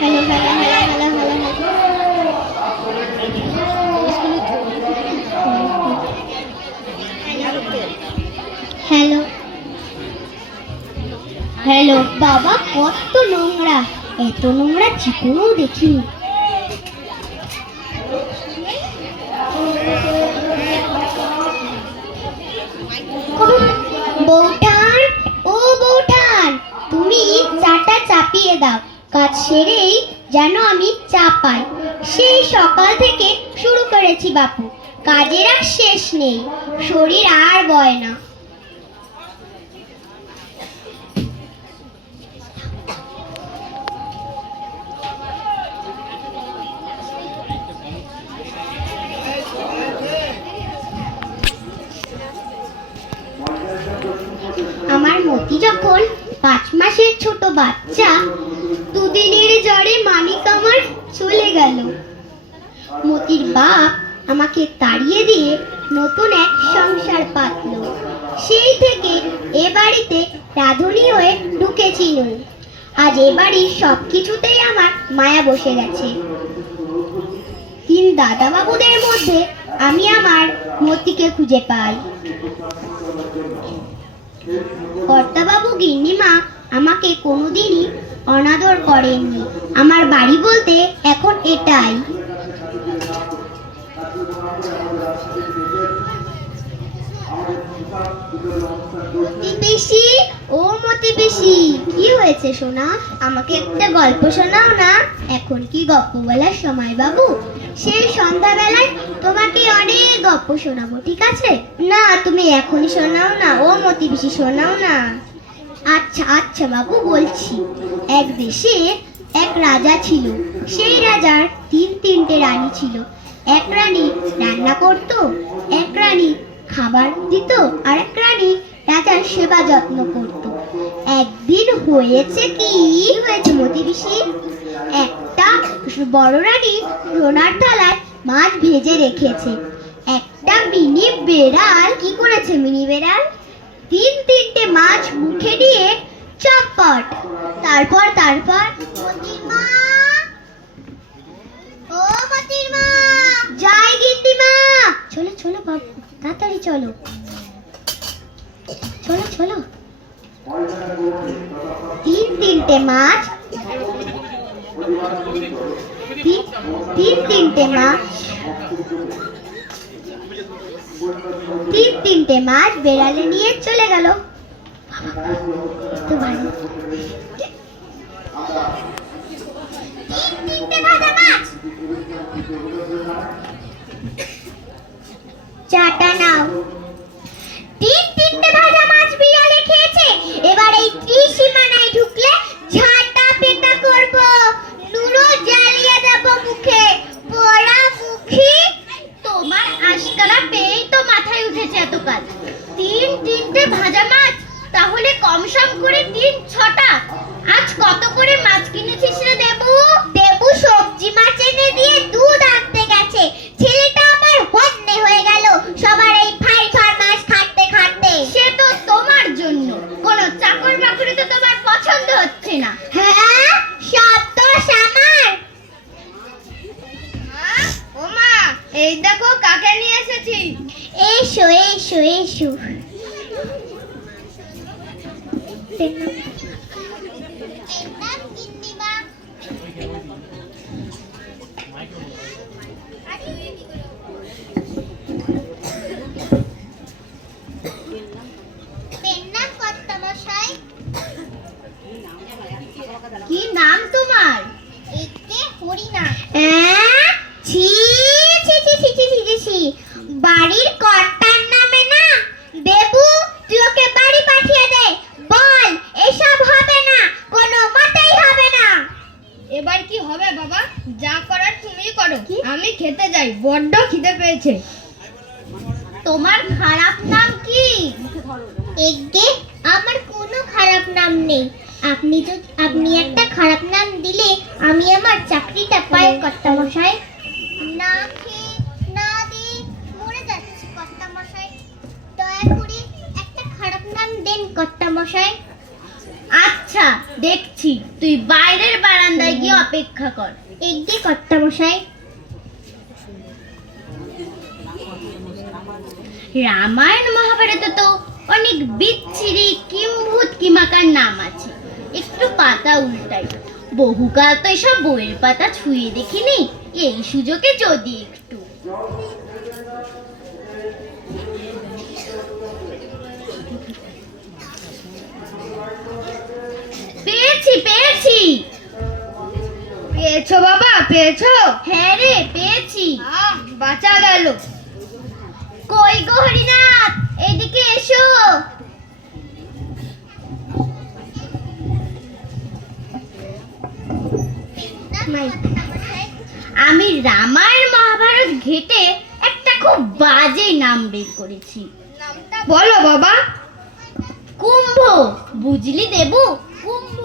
Hello hello hello hello hello hello. বাবা কত নোংরা, এত নোংরা জীবনেও দেখিনি। বৌঠান, ও বৌঠান, তুমি চাটা চাপিয়ে দাও। কাজ সেরেই যেন আমি চা পাই। সেই সকাল থেকে শুরু করেছি বাপু, কাজের আর শেষ নেই, শরীর আর বয় না। আমার মতি যখন 5 মাসের ছোট বাচ্চা, দুদিনের জ্বরে মানিক আমার চলে গেল। মতির বাপ আমাকে তাড়িয়ে দিয়ে নতুন এক সংসার পাতলো। সেই থেকে এ বাড়িতে রাঁধুনি হয়ে ঢুকেছি। আজ এ বাড়ির সব কিছুতেই আমার মায়া বসে গেছে। 3 দাদা বাবুদের মধ্যে আমি আমার মতিকে খুঁজে পাই। কর্তাবাবু গিন্নিমা আমাকে কোনোদিনই অনাদর করেননি। আমার বাড়ি বলতে এখন এটাই। মতি পিসি, ও মতি পিসি, কি হয়েছে সোনা? আমাকে একটা গল্প শোনাও না। এখন কি গল্প বলার সময় বাবু? সেই সন্ধ্যাবেলায় তোমাকে অনেক গল্প শোনাবো, ঠিক আছে? না, তুমি এখনই শোনাও না। ও মতি পিসি, শোনাও না। আচ্ছা আচ্ছা বাবু, বলছি। এক দেশে এক রাজা ছিল। সেই রাজার 3-3টে রানী ছিল। এক রানী রান্না করত, এক রানী খাবার দিত, আর এক রানী রাজার সেবা যত্ন করত। একদিন হয়েছে কি হয়েছে মতি পিসি, একটা বড় রানী সোনার থালায় মাছ ভেজে রেখেছে। একটা মিনি বেড়াল কি করেছে? মিনি বেড়াল 3-3টে মাছ মুখে দিয়ে চটপট। তারপর মতির মা, ও মতির মা, যাই গিন্নিমা। চলো চলো বাবু, তাড়াতাড়ি চলো চলো চলো। 3-3টে মাছ, 3-3টে মাছ, 3-3টে মাছ বেড়ালে নিয়ে চলে গেল। চাটা নাও। 3-3টে ভাজা মাছ বিড়ালে খেয়েছে। এবার এই ত্রিসীমানায় ঢুকলে ঝাঁটা পেটা করব, নুরো জ্বালিয়ে দেব মুখে। পোড়া মুখী, তোমার আশকারা পেয়েই তো মাথায় উঠেছে এত কাজ। 3-3টে ভাজা মাছ, তাহলে কম সম করে 3-6টা। আজ কত করে মাছ কিনেছিস রে দেবু? দেবু সবজি মাছ এনে দিয়ে দুধ আনতে গেছে। ছেলেটা আমার হন্যে হয়ে গেল সবার এই ফাই মাছ খাটতে খাটতে। সে তো তোমার জন্য, কোন চাকর বাকরি তো তোমার পছন্দ হচ্ছে না। হ্যাঁ, সব দোষ আমার। ও মা, এই দেখো কাকে নিয়ে এসেছি। এসো এসো এসো। কি নাম তোমার? হরিণা। ছি ছি ছি ছি ছি ছি ছি, বাড়ির কর্তার নামে না। দেবু, তুই ওকে বাড়ি পাঠিয়ে দে। বল, এসব হবে না, কোনো মতেই হবে না। এবার কি হবে বাবা? যা করার তুমি করো, আমি খেতে যাই, বড্ড খিদে পেয়েছে। তোমার খারাপ নাম কি? এগে, আমার কোনো খারাপ নাম নেই। আপনি একটা খারাপ নাম দিলে আমি আমার চাকরিটা পাই কর্তামশাই। না খেয়ে না দিয়ে মরে যাচ্ছি কর্তামশাই, দয়া করে একটা খারাপ নাম দেন কর্তামশাই। আচ্ছা দেখছি, তুই বাইরের বারান্দায় গিয়ে অপেক্ষা কর। এগিয়ে কর্তামশাই। রামায়ণ মহাভারতে তো অনেক বিচ্ছিরি কিম্ভূত কিমাকার নাম আছে, একটু পাতা উল্টাই। বহুকাল তো এসব বইয়ের পাতা ছুঁয়ে দেখিনি, এই সুযোগে যদি একটু। পেয়েছি পেয়েছি। পেয়েছো বাবা, পেয়েছো? হ্যাঁ রে পেয়েছি। বাঁচা গেল। কই গো হরিনাথ, এদিকে এসো। আমি রামায়ণ মহাভারত ঘেটে একটা খুব বাজে নাম বের করেছি। নামটা বলো বাবা। কুম্ভ, বুঝলি দেবু? কুম্ভ।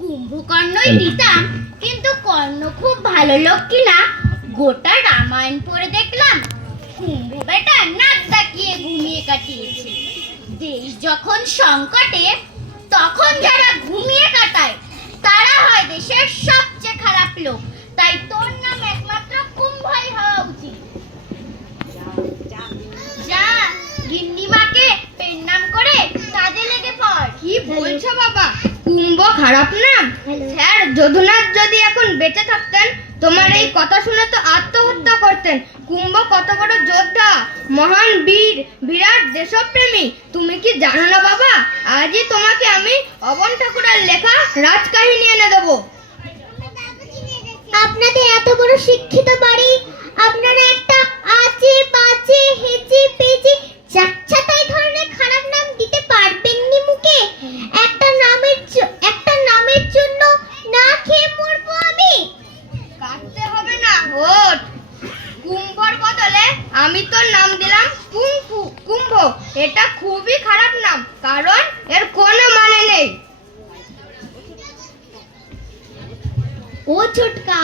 কুম্ভকর্ণই দিতাম, কিন্তু কর্ণ খুব ভালো লোক কিনা গোটা রামায়ণ পড়ে দেখলাম কুম্ভ বেটা নাক ডাকিয়ে ঘুমিয়ে কাটিয়েছে। দেশ যখন সংকটে, তখন যারা ঘুমিয়ে কাটায় তারা হয় দেশের সবচেয়ে খারাপ লোক। তাই তোর নাম একমাত্র কুম্ভই হওয়া উচিত। যা গিন্নিমাকে পেন নাম করে কাজে লেগে পড়। কি বলছো বাবা? কুম্ভ খারাপ নাম? স্যার যদুনাথ যদি এখন বেঁচে থাকতেন তোমার এই কথা শুনে তো আত্মহত্যা করতেন। কুম্ভ কত বড় যোদ্ধা, মহান বীর, বিরাট দেশপ্রেমী। তুমি কি জানো না বাবা? আজই তোমাকে আমি অবন ঠাকুরের লেখা রাজকাহিনী এনে দেবো। আপনাদের এত বড় শিক্ষিত বাড়ি, আপনারা একটা আজে বাজে হেজে পেজে যাচ্ছাতাই ধরনের খারাপ নাম দিতে পারবেননি মুখে? একটা নামের জন্য না খেয়ে মরবো আমি। কাটতে হবে না ভোট। কুম্ভর বদলে আমি তোর নাম দিলাম কুম্ভ। এটা খুবই খারাপ নাম, কারণ এর কোনো মানে নেই। ও ছোটকা,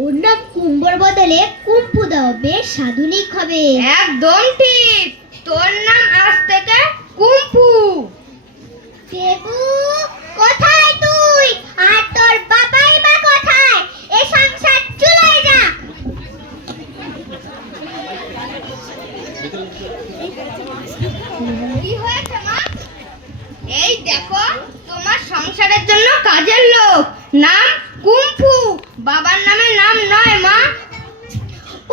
ওর নাম কুম্ভর বদলে কুম্ভু দাও, বেশ সাধুনিক হবে। একদম ঠিক, তোর নাম আজ থেকে কুম্ভু। দেবু, কোথায় তুই? আর তোর বাবাই বা কোথায়? এ সংসার চুলায় যা। কি হয়েছে মা? এই দেখো, তোমার সংসারের জন্য কাজের লোক, নাম কুম্ভু। বাবার নামে নাম নয় মা।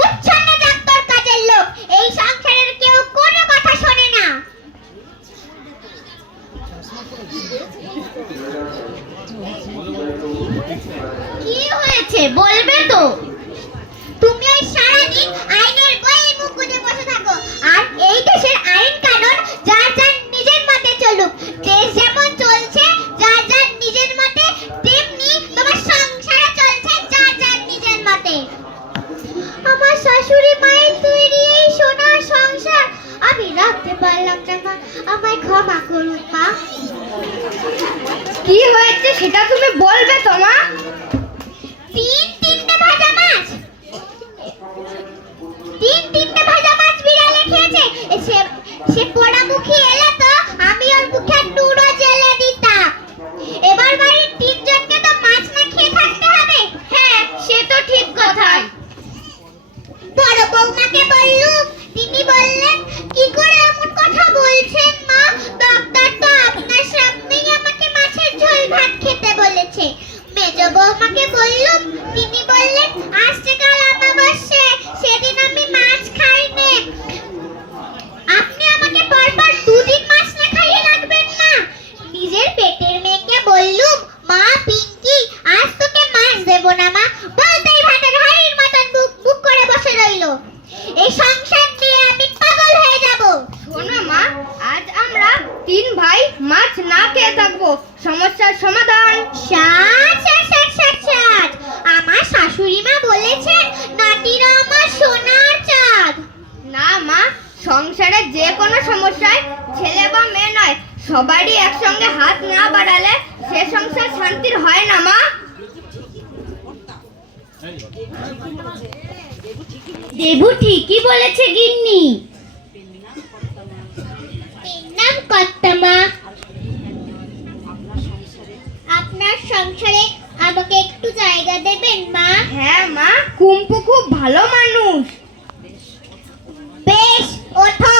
উচ্ছন্নে যাক তোর কাজের লোক। এই সংসারের কেউ কোনো কথা শোনে না। কি হয়েছে বলবে তো? তুমি ওই সারাদিন আইনের বইয়ে মুখ গুজে বসে থাকো, আর এই দেশের আইন কানুন যার যার নিজের মতে চলুক। দেশ যেমন চলছে যার যার নিজের মতে, তেমনি তোমার সংসারও চলছে যার যার নিজের মতে। আমার শাশুড়ি মায়ের তৈরি এই সোনার সংসার আমি রাখতে পারলাম না মা, আমায় ক্ষমা করুন মা। কি হয়েছে সেটা তুমি বলবে তো মা? তিনটে ভাজা মাছ বিড়ালে খেয়েছে। সে পোড়া মুখী এলে তো আমি ওর মুখে নুড়ো জেলে দিতাম। এবার বাড়ির তিনজনকে তো মাছ না খেয়ে থাকতে হবে। হ্যাঁ, সে তো ঠিক কথাই। বড় বৌমাকে বললুম, তিনি বললেন, কি করে এমন কথা বলছেন মা? ডাক্তার তো আপনার সামনেই আমাকে মাছের ঝোল ভাত খেতে বলেছে। মেজ বৌমাকে বললুম, তিনি বললেন, আজকে কাল অমাবস্যা, সেদিন আমি মাছ খাইনি। আপনি আমাকে পরপর দুদিন মাছ না খাইয়ে রাখবেন না। নিজের পেটের মেয়েকে বললুম, মা পিঙ্কি, আজ তোকে মাছ দেব না মা। বলতেই ভাতের হাড়ির মতন বুক করে বসে রইলো। এই সংসার নিয়ে আমি পাগল হয়ে যাব। শোনো মা, আজ আমরা তিন ভাই মাছ না খেয়ে থাকবো। সমস্যার সমাধান। আমার শাশুড়ি মা বলেছেন নাতিরা আমার সোনার চাঁদ। না মা, সংসারে যে কোনো সমস্যায় ছেলে বা মেয়ে নয়, সবারই একসঙ্গে হাত না বাড়ালে সে সংসার শান্তির হয় না মা। দেবু ঠিকই বলেছে গিন্নি। নাম কর্তামা। আপনার সংসারে আমাকে একটু জায়গা দেবেন মা? হ্যাঁ মা, কুম্পু খুব ভালো মানুষ। বেশ, ওঠো,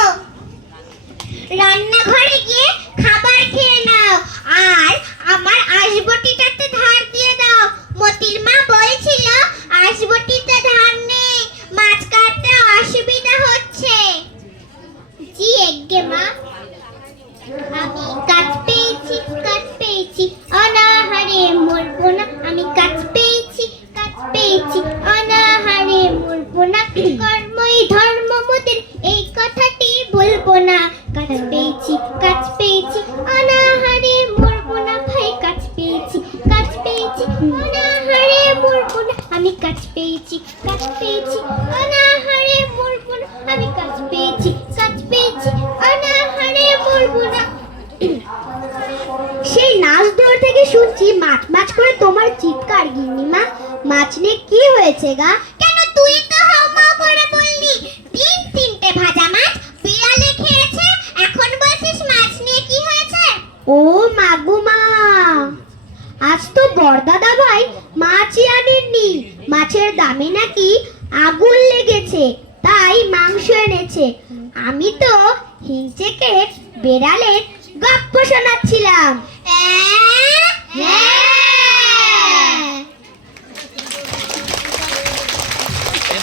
রান্নাঘরে গিয়ে খাবার খেয়ে নাও, আর আমার আঁশবটিটাতে ধার দিয়ে দাও। মতির মা বলছিল আঁশবটিতে ধার নেই, মাছ কাটতে অসুবিধা হচ্ছে। জি এগে মা। আমি কাজ পেয়েছি, কাজ পেয়েছি, অনাহারে মরবো না। আমি কাজ পেয়েছি, কাজ পেয়েছি, অনাহারে মরবো না। কর্মই ধর্ম মোদের, এই কথাটি বলবো না। কাজ পেয়েছি, কাজ পেয়েছি, অনাহারে মরবো না। ভাই কাজ পেয়েছি, কাজ পেয়েছি, অনাহারে মরবো না। আমি কাজ পেয়েছি, কাজ পেয়েছি, অনাহারে মরবো না। আমি কাজ পেয়েছি, কাজ পেয়েছি, অনাহারে মরবো না। সেই নাচ দৌড় থেকে শুনছি মাছ মাছ করে তোমার চিৎকার গিন্নিমা। মাছ নিয়ে কি হয়েছে গা? কেন তুই তো হাউমাউ করে বললি তিনটে ভাজা মাছ বিড়ালে খেয়েছে, এখন বলছিস মাছ নিয়ে কি হয়েছে? ও মাগুমা, আজ তো বড়দাদা ভাই মাছই আনেননি। মাছের দামে নাকি আগুন লেগেছে, তাই মাংস এনেছে। আমি তো হিংচেকে বেড়ালের গপ্প শোনাচ্ছিলাম। হ্যাঁ।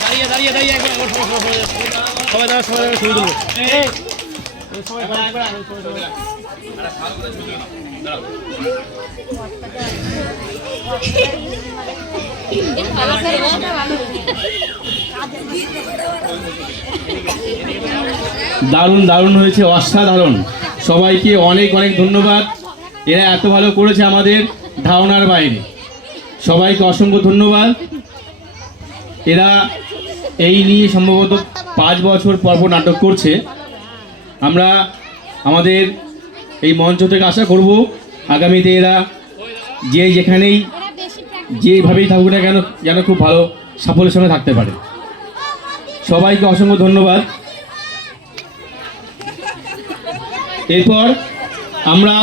দাঁড়িয়ে দাঁড়িয়ে দাঁড়িয়ে একবার সবাই দাঁড়া, সবাই দাঁড়া, শুরু করবো। দারুণ দারুণ হয়েছে, অসাধারণ। সবাইকে অনেক অনেক ধন্যবাদ। এরা এত ভালো করেছে আমাদের ধারণার বাইরে। সবাইকে অসংখ্য ধন্যবাদ। এরা এই নিয়ে সম্ভবত 5 বছর পর পর নাটক করছে। আমরা আমাদের এই মঞ্চ থেকে আশা করব আগামীতে এরা যেখানেই যেভাবেই থাকুক না কেন যেন খুব ভালো সাফল্যের সঙ্গে থাকতে পারে। সবাইকে অসংখ্য ধন্যবাদ। এরপর আমরা